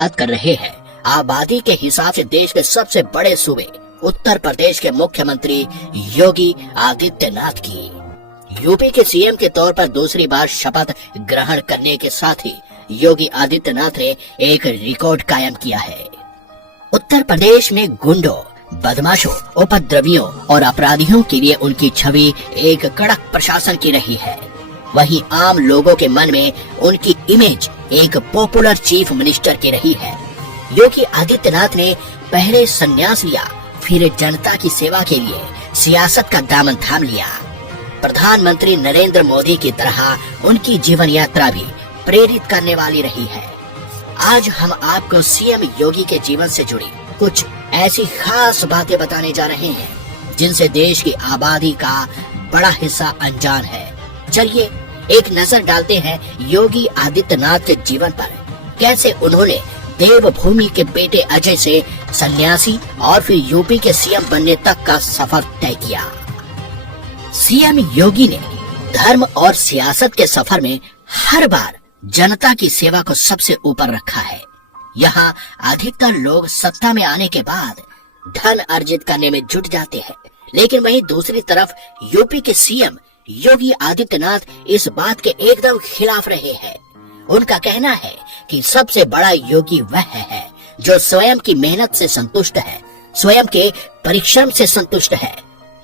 बात कर रहे हैं आबादी के हिसाब से देश के सबसे बड़े सूबे उत्तर प्रदेश के मुख्यमंत्री योगी आदित्यनाथ की। यूपी के सीएम के तौर पर दूसरी बार शपथ ग्रहण करने के साथ ही योगी आदित्यनाथ ने एक रिकॉर्ड कायम किया है। उत्तर प्रदेश में गुंडों, बदमाशों, उपद्रवियों और अपराधियों के लिए उनकी छवि एक कड़क प्रशासन की रही है। वहीं आम लोगों के मन में उनकी इमेज एक पॉपुलर चीफ मिनिस्टर की रही है। योगी आदित्यनाथ ने पहले संन्यास लिया, फिर जनता की सेवा के लिए सियासत का दामन थाम लिया। प्रधानमंत्री नरेंद्र मोदी की तरह उनकी जीवन यात्रा भी प्रेरित करने वाली रही है। आज हम आपको सीएम योगी के जीवन से जुड़ी कुछ ऐसी खास बातें बताने जा रहे हैं जिनसे देश की आबादी का बड़ा हिस्सा अनजान है। चलिए एक नजर डालते हैं योगी आदित्यनाथ के जीवन पर। कैसे उन्होंने देवभूमि के बेटे अजय से सन्यासी और फिर यूपी के सीएम बनने तक का सफर तय किया। सीएम योगी ने धर्म और सियासत के सफर में हर बार जनता की सेवा को सबसे ऊपर रखा है। यहाँ अधिकतर लोग सत्ता में आने के बाद धन अर्जित करने में जुट जाते हैं, लेकिन वहीं दूसरी तरफ यूपी के सीएम योगी आदित्यनाथ इस बात के एकदम खिलाफ रहे हैं। उनका कहना है कि सबसे बड़ा योगी वह है जो स्वयं की मेहनत से संतुष्ट है, स्वयं के परिश्रम से संतुष्ट है।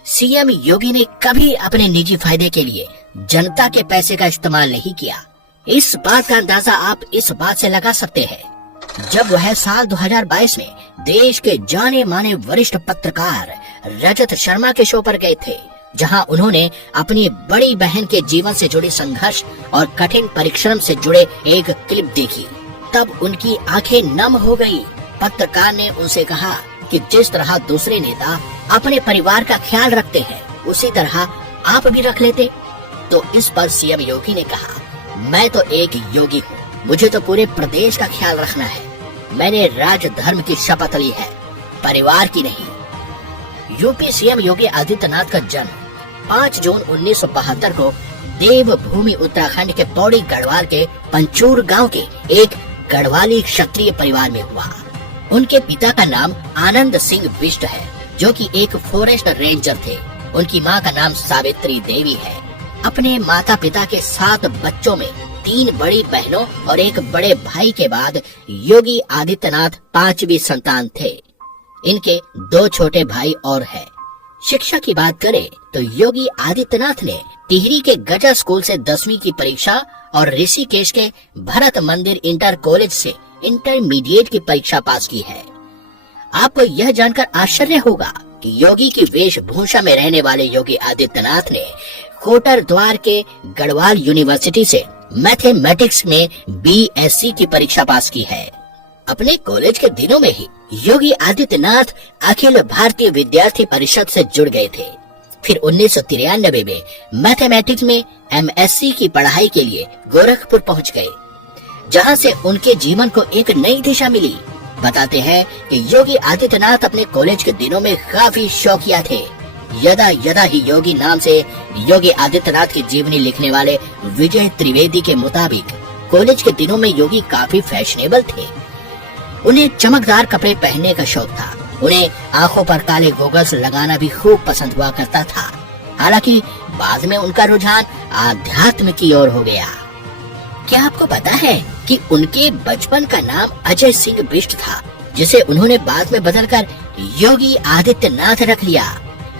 सीएम योगी ने कभी अपने निजी फायदे के लिए जनता के पैसे का इस्तेमाल नहीं किया। इस बात का अंदाजा आप इस बात से लगा सकते हैं जब वह साल 2022 में देश के जाने माने वरिष्ठ पत्रकार रजत शर्मा के शो पर गए थे, जहां उन्होंने अपनी बड़ी बहन के जीवन से जुड़े संघर्ष और कठिन परिश्रम से जुड़े एक क्लिप देखी। तब उनकी आंखें नम हो गई। पत्रकार ने उनसे कहा कि जिस तरह दूसरे नेता अपने परिवार का ख्याल रखते हैं, उसी तरह आप भी रख लेते। तो इस पर सीएम योगी ने कहा, मैं तो एक योगी हूँ, मुझे तो पूरे प्रदेश का ख्याल रखना है। मैंने राजधर्म की शपथ ली है, परिवार की नहीं। यूपी सीएम योगी आदित्यनाथ का जन्म 5 जून 1972 को देवभूमि उत्तराखंड के पौड़ी गढ़वाल के पंचूर गांव के एक गढ़वाली क्षत्रिय परिवार में हुआ। उनके पिता का नाम आनंद सिंह बिष्ट है, जो कि एक फॉरेस्ट रेंजर थे। उनकी मां का नाम सावित्री देवी है। अपने माता पिता के 7 बच्चों में 3 बड़ी बहनों और एक बड़े भाई के बाद योगी आदित्यनाथ 5वीं संतान थे। इनके 2 छोटे भाई और हैं। शिक्षा की बात करें तो योगी आदित्यनाथ ने टिहरी के गजा स्कूल से 10वीं की परीक्षा और ऋषिकेश के भरत मंदिर इंटर कॉलेज से इंटरमीडिएट की परीक्षा पास की है। आपको यह जानकर आश्चर्य होगा कि योगी की वेशभूषा में रहने वाले योगी आदित्यनाथ ने कोटर द्वार के गढ़वाल यूनिवर्सिटी से मैथमेटिक्स में BSc की परीक्षा पास की है। अपने कॉलेज के दिनों में ही योगी आदित्यनाथ अखिल भारतीय विद्यार्थी परिषद से जुड़ गए थे। फिर 1993 में मैथमेटिक्स में MSc की पढ़ाई के लिए गोरखपुर पहुंच गए, जहां से उनके जीवन को एक नई दिशा मिली। बताते हैं कि योगी आदित्यनाथ अपने कॉलेज के दिनों में काफी शौकिया थे। यदा यदा ही योगी नाम से योगी आदित्यनाथ की जीवनी लिखने वाले विजय त्रिवेदी के मुताबिक कॉलेज के दिनों में योगी काफी फैशनेबल थे। उन्हें चमकदार कपड़े पहनने का शौक था। उन्हें आंखों पर काले गोगल्स लगाना भी खूब पसंद हुआ करता था। हालांकि बाद में उनका रुझान आध्यात्म की ओर हो गया। क्या आपको पता है कि उनके बचपन का नाम अजय सिंह बिष्ट था, जिसे उन्होंने बाद में बदलकर योगी आदित्यनाथ रख लिया।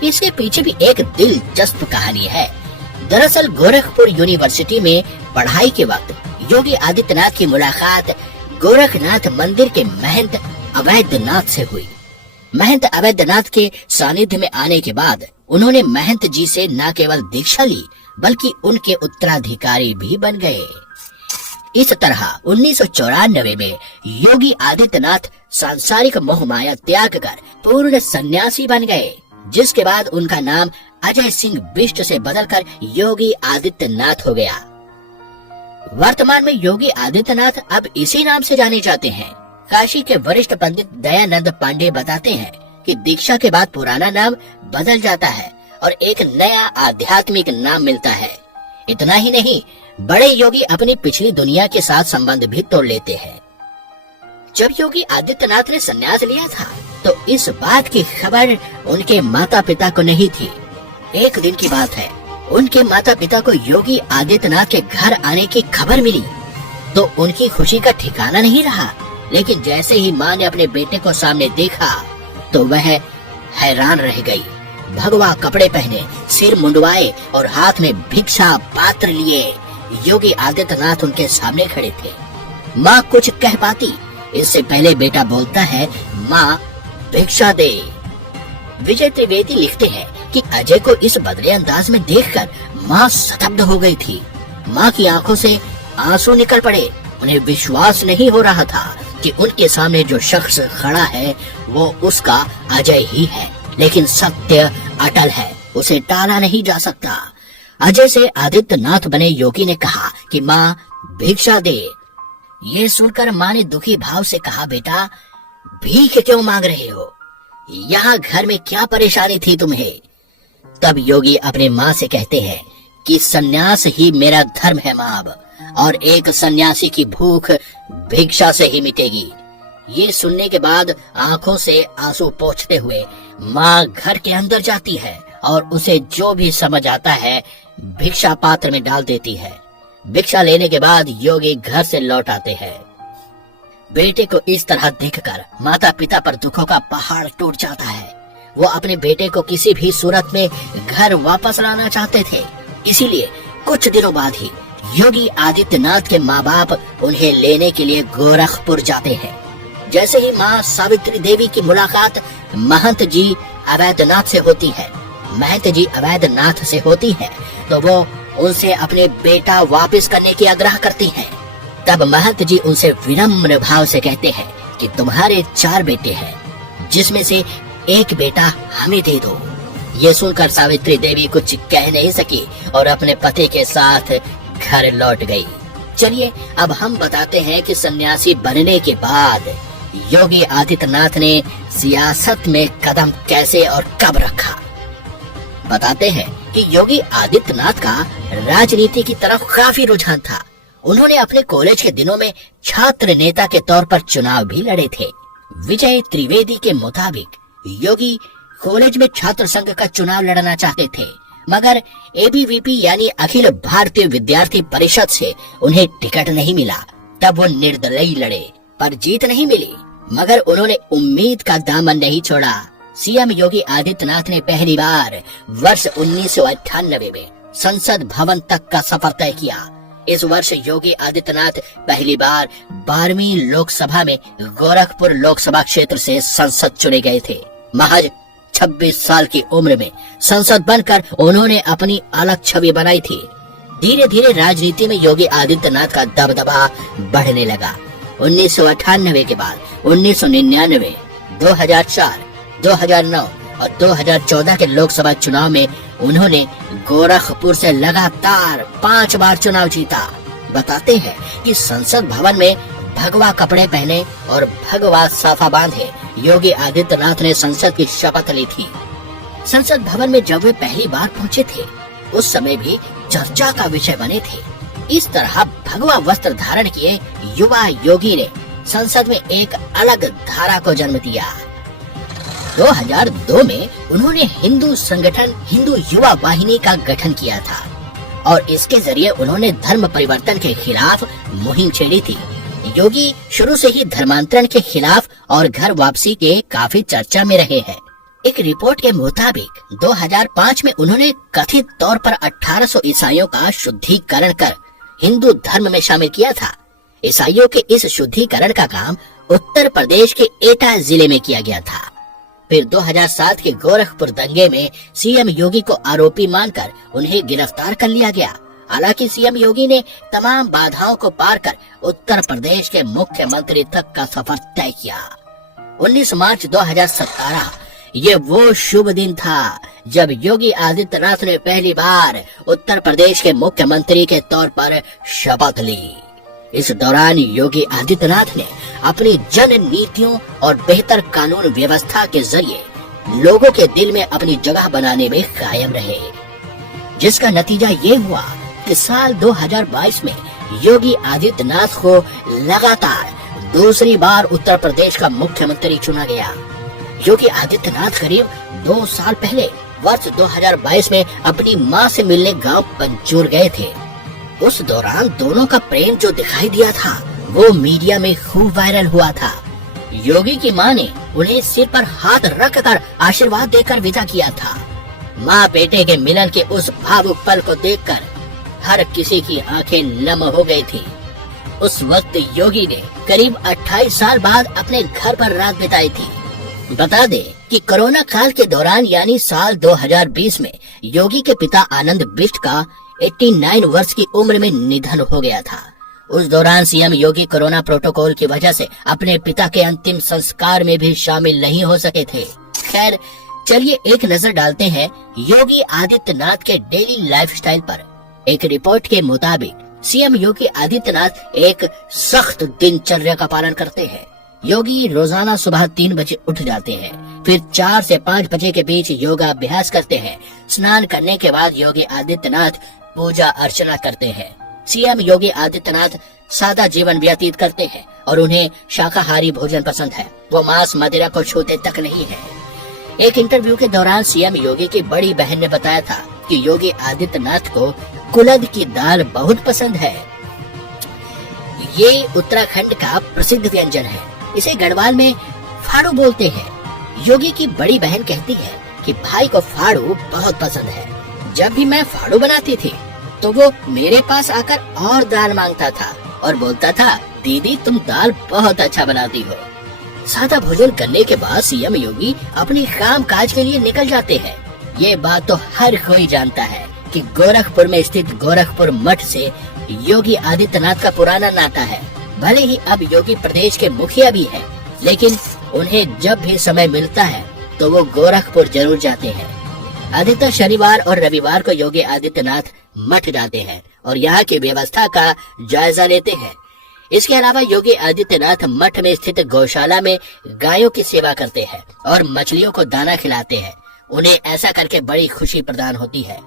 इसके पीछे भी एक दिलचस्प कहानी है। दरअसल गोरखपुर यूनिवर्सिटी में पढ़ाई के वक्त योगी आदित्यनाथ की मुलाकात गोरखनाथ मंदिर के महंत अवैधनाथ से हुई। महंत अवैधनाथ के सानिध्य में आने के बाद उन्होंने महंत जी से न केवल दीक्षा ली, बल्कि उनके उत्तराधिकारी भी बन गए। इस तरह 1994 में योगी आदित्यनाथ सांसारिक मोह माया त्याग कर पूर्ण सन्यासी बन गए, जिसके बाद उनका नाम अजय सिंह बिष्ट से बदलकर योगी आदित्यनाथ हो गया। वर्तमान में योगी आदित्यनाथ अब इसी नाम से जाने जाते हैं। काशी के वरिष्ठ पंडित दयानंद पांडे बताते हैं कि दीक्षा के बाद पुराना नाम बदल जाता है और एक नया आध्यात्मिक नाम मिलता है। इतना ही नहीं, बड़े योगी अपनी पिछली दुनिया के साथ संबंध भी तोड़ लेते हैं। जब योगी आदित्यनाथ ने संन्यास लिया था तो इस बात की खबर उनके माता पिता को नहीं थी। एक दिन की बात है, उनके माता पिता को योगी आदित्यनाथ के घर आने की खबर मिली तो उनकी खुशी का ठिकाना नहीं रहा। लेकिन जैसे ही माँ ने अपने बेटे को सामने देखा तो वह हैरान रह गई। भगवा कपड़े पहने, सिर मुंडवाए और हाथ में भिक्षा पात्र लिए योगी आदित्यनाथ उनके सामने खड़े थे। माँ कुछ कह पाती इससे पहले बेटा बोलता है, माँ भिक्षा दे। विजय त्रिवेदी लिखते हैं कि अजय को इस बदले अंदाज में देखकर माँ स्तब्ध हो गई थी। माँ की आंखों से आंसू निकल पड़े। उन्हें विश्वास नहीं हो रहा था कि उनके सामने जो शख्स खड़ा है वो उसका अजय ही है। लेकिन सत्य अटल है, उसे टाला नहीं जा सकता। अजय से आदित्यनाथ बने योगी ने कहा कि माँ भिक्षा दे। ये सुनकर माँ ने दुखी भाव से कहा, बेटा भीख क्यों मांग रहे हो? यहाँ घर में क्या परेशानी थी तुम्हें? तब योगी अपने माँ से कहते हैं कि सन्यास ही मेरा धर्म है माँ अब, और एक सन्यासी की भूख भिक्षा से ही मिटेगी। ये सुनने के बाद आंखों से आंसू पोंछते हुए माँ घर के अंदर जाती है और उसे जो भी समझ आता है भिक्षा पात्र में डाल देती है। भिक्षा लेने के बाद योगी घर से लौट आते हैं। बेटे को इस तरह देखकर माता पिता पर दुखों का पहाड़ टूट जाता है। वो अपने बेटे को किसी भी सूरत में घर वापस लाना चाहते थे। इसीलिए कुछ दिनों बाद ही योगी आदित्यनाथ के माँ बाप उन्हें लेने के लिए गोरखपुर जाते हैं। जैसे ही माँ सावित्री देवी की मुलाकात महंत जी अवैधनाथ से होती है, तो वो उनसे अपने बेटा वापस करने की आग्रह करती हैं। तब महंत जी उनसे विनम्र भाव से कहते हैं कि तुम्हारे 4 बेटे हैं, जिसमें से एक बेटा हमें दे दो। ये सुनकर सावित्री देवी कुछ कह नहीं सकी और अपने पति के साथ घर लौट गई। चलिए अब हम बताते हैं कि सन्यासी बनने के बाद योगी आदित्यनाथ ने सियासत में कदम कैसे और कब रखा। बताते हैं कि योगी आदित्यनाथ का राजनीति की तरफ काफी रुझान था। उन्होंने अपने कॉलेज के दिनों में छात्र नेता के तौर पर चुनाव भी लड़े थे। विजय त्रिवेदी के मुताबिक योगी कॉलेज में छात्र संघ का चुनाव लड़ना चाहते थे, मगर एबीवीपी यानी अखिल भारतीय विद्यार्थी परिषद से उन्हें टिकट नहीं मिला। तब वो निर्दलीय लड़े, पर जीत नहीं मिली, मगर उन्होंने उम्मीद का दामन नहीं छोड़ा। सीएम योगी आदित्यनाथ ने पहली बार वर्ष 1998 में संसद भवन तक का सफर तय किया। इस वर्ष योगी आदित्यनाथ पहली बार 12वीं लोकसभा में गोरखपुर लोकसभा क्षेत्र से संसद चुने गए थे। महज 26 साल की उम्र में संसद बनकर उन्होंने अपनी अलग छवि बनाई थी। धीरे धीरे राजनीति में योगी आदित्यनाथ का दबदबा बढ़ने लगा। 1998 के बाद 1999, 2004, 2009 और 2014 के लोकसभा चुनाव में उन्होंने गोरखपुर से लगातार 5 बार चुनाव जीता। बताते हैं कि संसद भवन में भगवा कपड़े पहने और भगवा साफा बांधे योगी आदित्यनाथ ने संसद की शपथ ली थी। संसद भवन में जब वे पहली बार पहुंचे थे, उस समय भी चर्चा का विषय बने थे। इस तरह भगवा वस्त्र धारण किए युवा योगी ने संसद में एक अलग धारा को जन्म दिया। 2002 में उन्होंने हिंदू संगठन हिंदू युवा वाहिनी का गठन किया था और इसके जरिए उन्होंने धर्म परिवर्तन के खिलाफ मुहिम छेड़ी थी। योगी शुरू से ही धर्मांतरण के खिलाफ और घर वापसी के काफी चर्चा में रहे हैं। एक रिपोर्ट के मुताबिक 2005 में उन्होंने कथित तौर पर 1800 ईसाइयों का शुद्धिकरण कर हिंदू धर्म में शामिल किया था। ईसाइयों के इस शुद्धिकरण का काम उत्तर प्रदेश के एटा जिले में किया गया था। फिर 2007 के गोरखपुर दंगे में सीएम योगी को आरोपी मानकर उन्हें गिरफ्तार कर लिया गया। हालांकि सीएम योगी ने तमाम बाधाओं को पार कर उत्तर प्रदेश के मुख्यमंत्री तक का सफर तय किया। 19 मार्च 2017 ये वो शुभ दिन था जब योगी आदित्यनाथ ने पहली बार उत्तर प्रदेश के मुख्यमंत्री के तौर पर शपथ ली। इस दौरान योगी आदित्यनाथ ने अपनी जन नीतियों और बेहतर कानून व्यवस्था के जरिए लोगों के दिल में अपनी जगह बनाने में कायम रहे, जिसका नतीजा ये हुआ कि साल 2022 में योगी आदित्यनाथ को लगातार दूसरी बार उत्तर प्रदेश का मुख्यमंत्री चुना गया। योगी आदित्यनाथ करीब 2 साल पहले वर्ष 2022 में अपनी मां से मिलने गांव पंचूर गए थे। उस दौरान दोनों का प्रेम जो दिखाई दिया था वो मीडिया में खूब वायरल हुआ था। योगी की मां ने उन्हें सिर पर हाथ रखकर आशीर्वाद देकर विदा किया था। मां बेटे के मिलन के उस भावुक पल को देखकर हर किसी की आंखें नम हो गई थी। उस वक्त योगी ने करीब 28 साल बाद अपने घर पर रात बिताई थी। बता दे कि कोरोना काल के दौरान यानी साल 2020 में योगी के पिता आनंद बिष्ट का 89 वर्ष की उम्र में निधन हो गया था। उस दौरान सीएम योगी कोरोना प्रोटोकॉल की वजह से अपने पिता के अंतिम संस्कार में भी शामिल नहीं हो सके थे। खैर चलिए एक नजर डालते हैं योगी आदित्यनाथ के डेली लाइफस्टाइल पर। एक रिपोर्ट के मुताबिक सीएम योगी आदित्यनाथ एक सख्त दिनचर्या का पालन करते हैं। योगी रोजाना सुबह 3 बजे उठ जाते हैं, फिर 4 से 5 बजे के बीच योगा अभ्यास करते हैं। स्नान करने के बाद योगी आदित्यनाथ पूजा अर्चना करते हैं। सीएम योगी आदित्यनाथ सादा जीवन व्यतीत करते हैं और उन्हें शाकाहारी भोजन पसंद है। वो मांस मदिरा को छूते तक नहीं है। एक इंटरव्यू के दौरान सीएम योगी की बड़ी बहन ने बताया था कि योगी आदित्यनाथ को कुलद की दाल बहुत पसंद है। ये उत्तराखंड का प्रसिद्ध व्यंजन है। इसे गढ़वाल में फाड़ू बोलते हैं। योगी की बड़ी बहन कहती है कि भाई को फाड़ू बहुत पसंद है। जब भी मैं फाड़ू बनाती थी तो वो मेरे पास आकर और दाल मांगता था और बोलता था, दीदी तुम दाल बहुत अच्छा बनाती हो। सादा भोजन करने के बाद सीएम योगी अपने काम काज के लिए निकल जाते हैं। ये बात तो हर कोई जानता है कि गोरखपुर में स्थित गोरखपुर मठ से योगी आदित्यनाथ का पुराना नाता है। भले ही अब योगी प्रदेश के मुखिया भी हैं, लेकिन उन्हें जब भी समय मिलता है तो वो गोरखपुर जरूर जाते हैं। अधिकतर शनिवार और रविवार को योगी आदित्यनाथ मठ जाते हैं और यहाँ की व्यवस्था का जायजा लेते हैं। इसके अलावा योगी आदित्यनाथ मठ में स्थित गौशाला में गायों की सेवा करते हैं और मछलियों को दाना खिलाते हैं। उन्हें ऐसा करके बड़ी खुशी प्रदान होती है।